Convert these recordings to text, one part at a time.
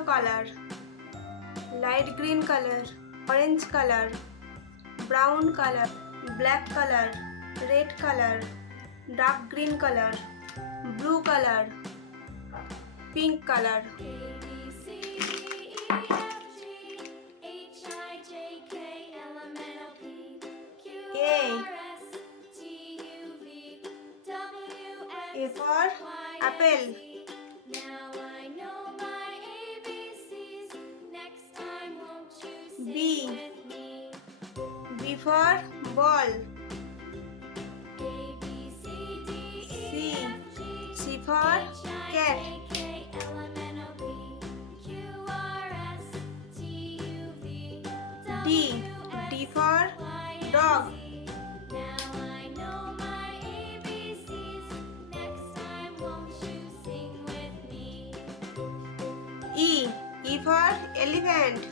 yellow color, light green color, orange color, brown color, black color, red color, dark green color, blue color, pink color. A for apple. Now I know my ABCs. Next time won't you sing B. with me? B for ball. A B C D E C. F G C for cat. H I J K L M N O P Q R S T U V D. W D X for Y and dog. Z. Now I know my ABCs. Next time won't you sing with me? E. E for elephant.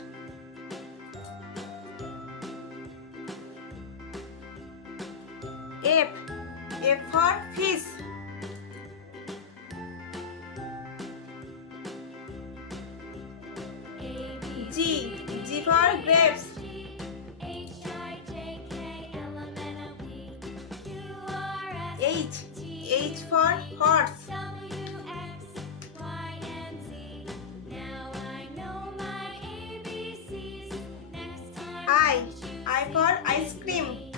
F. F for fish. A B G. G for grapes. H I J K L M N O P Q R S H. T H for horse. W X Y and Z. Now I know my ABCs. Next time I. won't you I sing for with ice cream. me?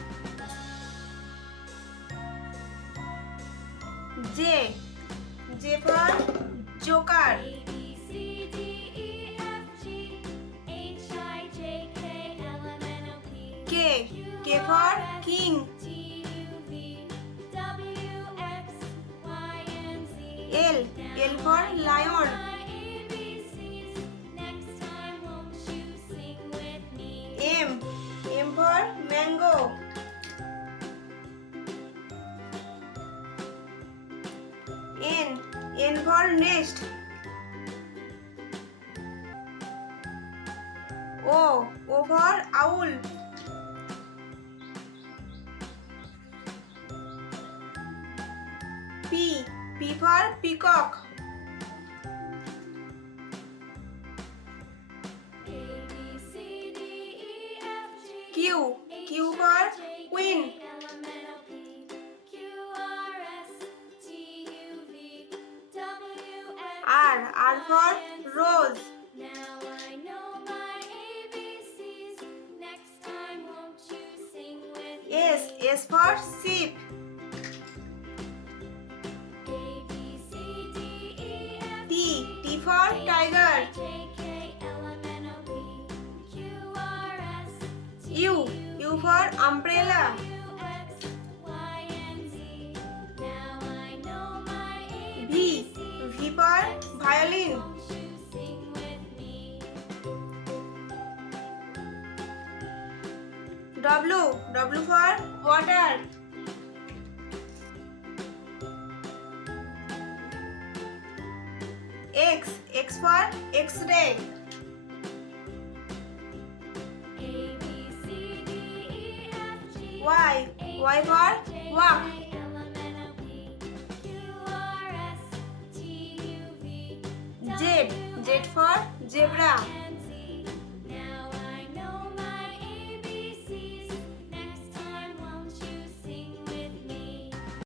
J. J for joker. A B C D E F G H I J K L M N O P K. K for king. T U V W X Y and Z. L. L for lion. My ABCs. Next time won't you sing with me? M. M for mango. N. N for nest. O. O for owl. P. P for peacock. A B C D E F G Q. Q for queen. L M N O P Q R S T U V W X R. R for Y and Z. rose. Now I know my ABCs. Next time won't you sing with me? S. S for sheep. A B C D E F T. T for tiger. J K L M N O P Q R S T U. U for umbrella. W X Y and Z. Now I know my V. ABCs. V for violin. Won't you sing with me? W. W for water. X. X for X-ray. A B C D E F G Y. Y for walk. Z. Z for zebra.